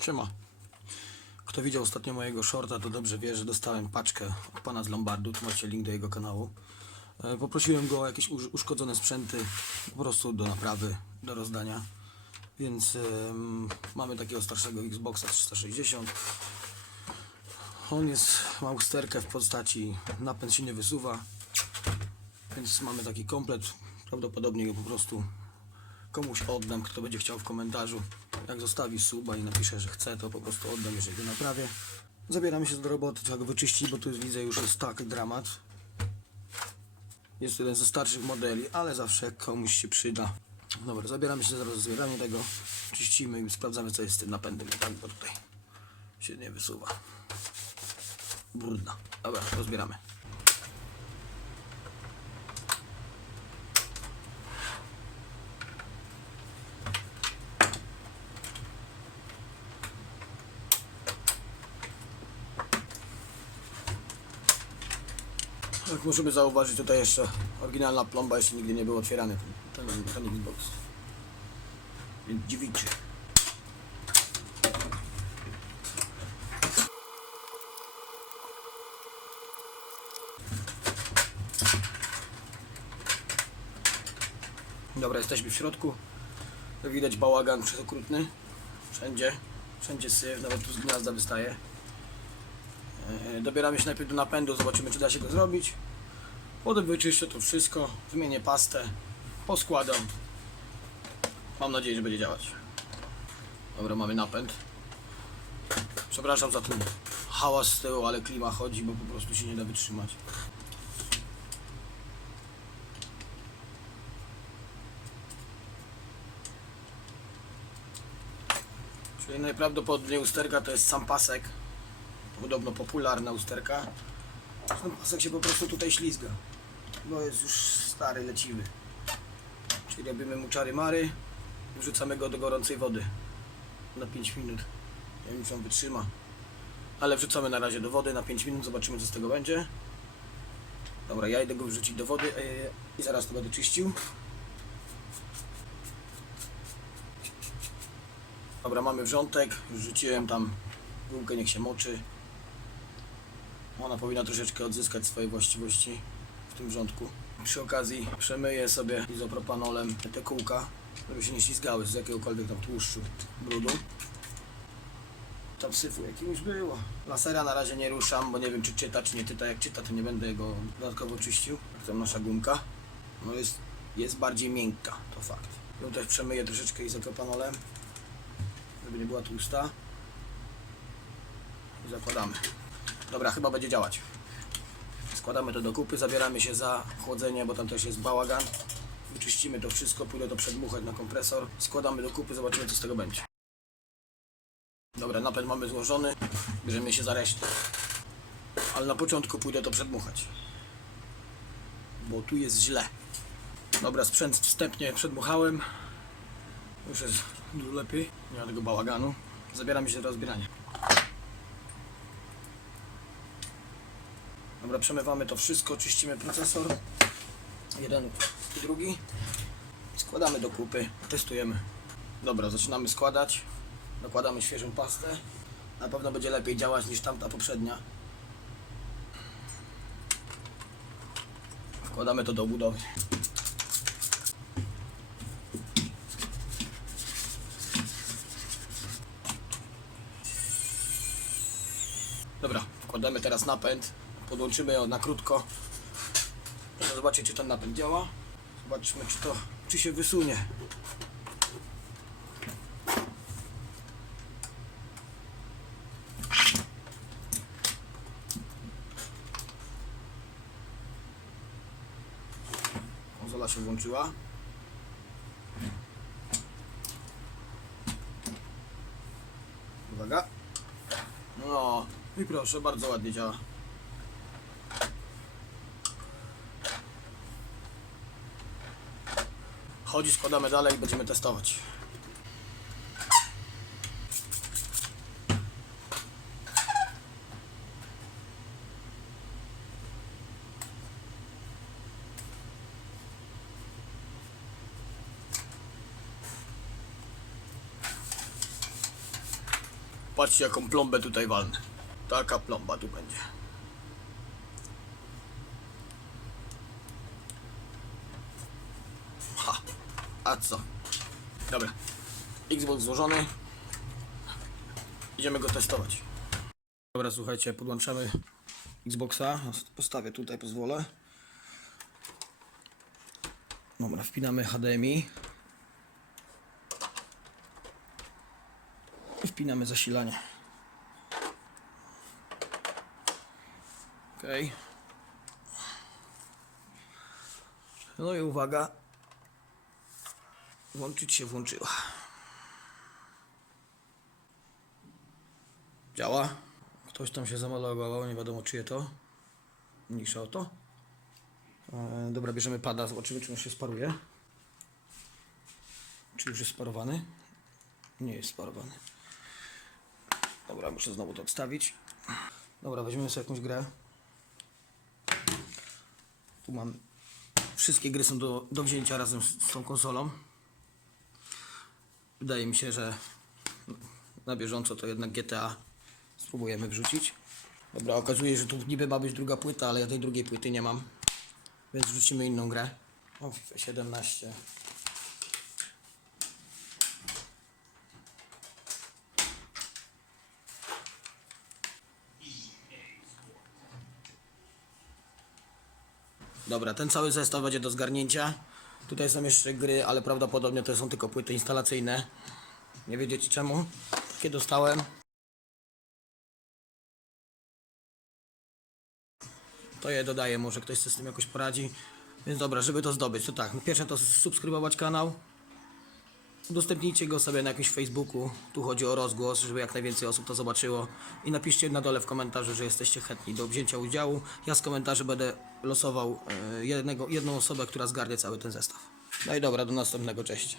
Siema. Kto widział ostatnio mojego shorta, to dobrze wie, że dostałem paczkę od pana z Lombardu. Tu macie link do jego kanału. E, Poprosiłem go o jakieś uszkodzone sprzęty, po prostu do naprawy, do rozdania. Więc mamy takiego starszego Xboxa 360. On jest, ma usterkę w postaci napęd się nie wysuwa. Więc mamy taki komplet. Prawdopodobnie go po prostu komuś oddam, kto będzie chciał w komentarzu. Jak zostawi suba i napisze, że chce, to po prostu oddam, jeżeli go naprawię. Zabieramy się do roboty, trzeba go wyczyścić, bo tu widzę już jest tak dramat. Jest jeden ze starszych modeli, ale zawsze komuś się przyda. Dobra, zabieramy się za rozbieranie tego, czyścimy i sprawdzamy co jest z tym napędem, tak, bo tutaj się nie wysuwa. Brudna. Dobra, rozbieramy. Jak możemy zauważyć, tutaj jeszcze oryginalna plomba jeszcze nigdy nie był otwierany ten, ten, Xbox. Więc dziwicie. Dobra, jesteśmy w środku. Widać bałagan przeokrutny. Wszędzie. Wszędzie syf, nawet tu z gniazda wystaje. E, Dobieramy się najpierw do napędu, zobaczymy czy da się go zrobić. Potem wyczyszczę to wszystko, wymienię pastę, poskładam. Mam nadzieję, że będzie działać. Dobra, mamy napęd. Przepraszam za ten hałas z tyłu, ale klima chodzi, bo po prostu się nie da wytrzymać. Czyli najprawdopodobniej usterka to jest sam pasek. Podobno popularna usterka. Ten pasek się po prostu tutaj ślizga. Bo jest już stary, leciwy. Czyli robimy mu czary mary i wrzucamy go do gorącej wody na 5 minut. Nie wiem czy on wytrzyma. Ale wrzucamy na razie do wody na 5 minut, zobaczymy co z tego będzie. Dobra, ja idę go wrzucić do wody yy, i zaraz to będę czyścił. Dobra, mamy wrzątek, rzuciłem tam gumkę, niech się moczy. Ona powinna troszeczkę odzyskać swoje właściwości w tym wrzątku. Przy okazji przemyję sobie izopropanolem te kółka, żeby się nie ślizgały z jakiegokolwiek tam tłuszczu, brudu. Tam syfu jakimś było. Lasera na razie nie ruszam, bo nie wiem czy czyta, czy nie czyta. Jak czyta, to nie będę go dodatkowo czyścił. Jak tam nasza gumka. No jest, jest bardziej miękka, to fakt. Ją też przemyję troszeczkę izopropanolem, żeby nie była tłusta. I zakładamy. Dobra, chyba będzie działać. Składamy to do kupy, zabieramy się za chłodzenie, bo tam też jest bałagan. Wyczyścimy to wszystko, pójdę to przedmuchać na kompresor. Składamy do kupy, zobaczymy co z tego będzie. Dobra, napęd mamy złożony, bierzemy się za resztę. Ale na początku pójdę to przedmuchać. Bo tu jest źle. Dobra, sprzęt wstępnie przedmuchałem. Już jest dużo lepiej, nie ma tego bałaganu. Zabieramy się do rozbierania. Dobra, przemywamy to wszystko, czyścimy procesor. Jeden drugi. Składamy do kupy, testujemy. Dobra, zaczynamy składać. Nakładamy świeżą pastę. Na pewno będzie lepiej działać niż tamta poprzednia. Wkładamy to do obudowy. Dobra, wkładamy teraz napęd. Podłączymy ją na krótko. Zobaczyć, czy ten napęd działa. Zobaczmy, czy to, czy się wysunie. Konsola się włączyła. Uwaga. No i proszę, bardzo ładnie działa. Chodzi, składamy dalej i będziemy testować. Patrzcie jaką plombę tutaj walnę. Taka plomba tu będzie. A co? Dobra. Xbox złożony. Idziemy go testować. Dobra, słuchajcie, podłączamy Xboxa. Postawię tutaj, pozwolę. Dobra, wpinamy HDMI. I wpinamy zasilanie. Ok. No i uwaga. Włączyć się włączyła. Działa. Ktoś tam się zamalogował, nie wiadomo czyje to. Mniejsza o to. E, dobra, bierzemy pada, zobaczymy czy on się sparuje. Czy już jest sparowany? Nie jest sparowany. Dobra, muszę znowu to odstawić. Dobra, weźmiemy sobie jakąś grę. Tu mam. Wszystkie gry są do, do wzięcia razem z tą konsolą. Wydaje mi się, że na bieżąco to jednak GTA spróbujemy wrzucić. Dobra, okazuje się, że tu niby ma być druga płyta, ale ja tej drugiej płyty nie mam. Więc wrzucimy inną grę. O, FIFA 17. Dobra, ten cały zestaw będzie do zgarnięcia. Tutaj są jeszcze gry, ale prawdopodobnie to są tylko płyty instalacyjne. Nie wiedzieć czemu. Takie dostałem. To je dodaję, może ktoś sobie z tym jakoś poradzi. Więc dobra, żeby to zdobyć, to tak. Pierwsze to subskrybować kanał. Udostępnijcie go sobie na jakimś Facebooku. Tu chodzi o rozgłos, żeby jak najwięcej osób to zobaczyło. I napiszcie na dole w komentarzu, że jesteście chętni do wzięcia udziału. Ja z komentarzy będę losował e, jednego, jedną osobę, która zgarnie cały ten zestaw. No i dobra, do następnego, cześć.